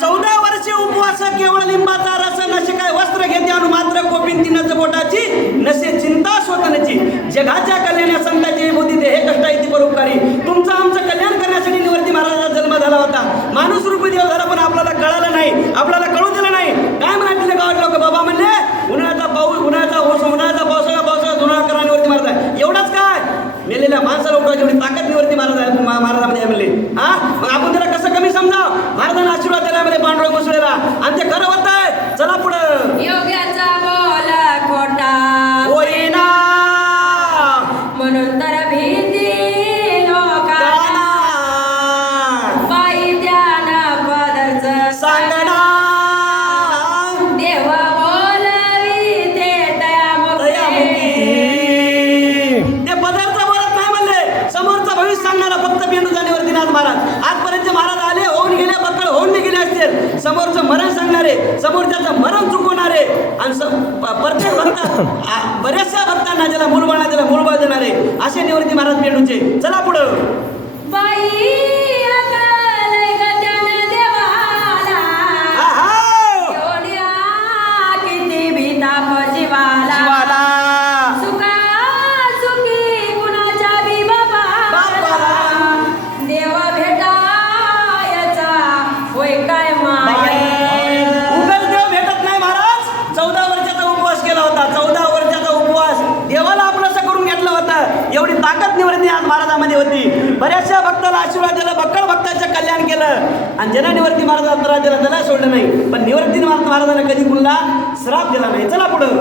चौदा वर्षे उपवास केवळ लिंबाचा रस नसे काय वस्त्र घेते आणि मात्र कोपिन तिनच बोटाची नसे चिंता स्वतःची जगाच्या कल्याणा संताची बुद्धी ते हे कष्ट येते परोपकारी तुमचं आमचं कल्याण करण्यासाठी निवर्ती महाराजाचा जन्म झाला होता. माणूस रूपी देव झाला पण आपल्याला कळालं नाही आपल्याला कळू दिलं नाही. काय म्हणाले गावात लोक? बाबा म्हणले उन्हाळ्याचा पाऊस उन्हाळ्याचा उन्हाळ्याचा पावसाळा पावसाळा उन्हाळा करा निवर्ती महाराज. एवढाच एवढंच काय? मेलेल्या माणसाला उठवायची एवढी ताकद निवर्ती महाराज आहे मा- महाराजामध्ये आहे म्हणले हा? मग आपण त्याला कसं कमी समजा महाराजांना आशीर्वाद त्याला म्हणजे पांडुरंग मुसळेला आणि ते खरं होत आहे चला पुढं. प्रत्येक बऱ्याचशा भक्तांना ज्याला मूलबाळा त्याला मूलबाळ देणारे असे निवृत्ती महाराज बेंडूचे चला पुढं. ताकद आज महाराजामध्ये होती. बऱ्याचशा भक्ताला आशीर्वाद दिला भक्कड भक्ताचं कल्याण केलं. आणि ज्यांना निवृत्ती महाराज त्रास दिला त्याला सोडलं नाही. पण निवर्ती महाराजांना कधी कुणला श्राप दिला नाही. चला पुढं.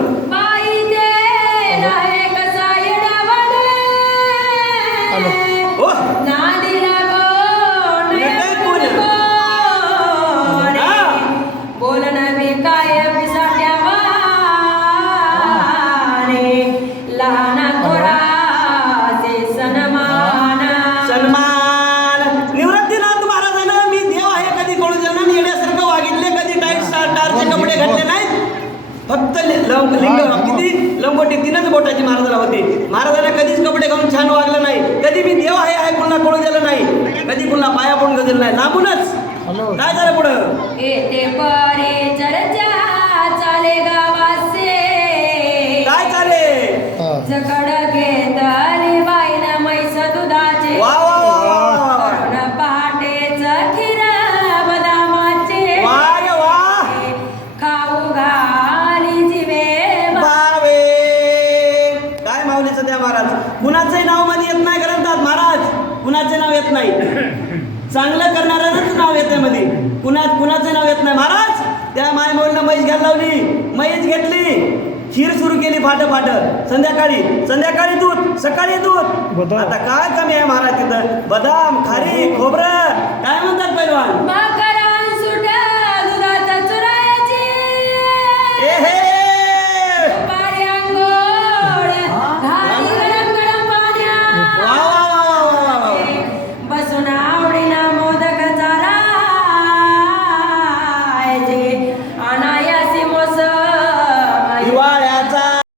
लंगोटी तीनच बोटाची महाराजाला होती. महाराजांना कधीच कपडे घालून छान वागलं नाही. कधी मी देव आहे आहे कुणाला कळू दिलं नाही. कधी कुणाला पाया पडून दिलं नाही. लांबूनच. काय झालं पुढं? येते परे चर्चा चाले गावासे काय चाले चांगलं करणाऱ्याच नाव येते मध्ये कुणा कुणाचं नाव येत नाही. महाराज त्या माय माऊलीनं म्हैस घ्यायला लावली. म्हैस घेतली. खीर सुरू केली फाट फाट संध्याकाळी संध्याकाळी दूध सकाळी दूध. आता काय कमी आहे महाराज तिथं? बदाम खारी खोबरं. काय म्हणतात पैलवान?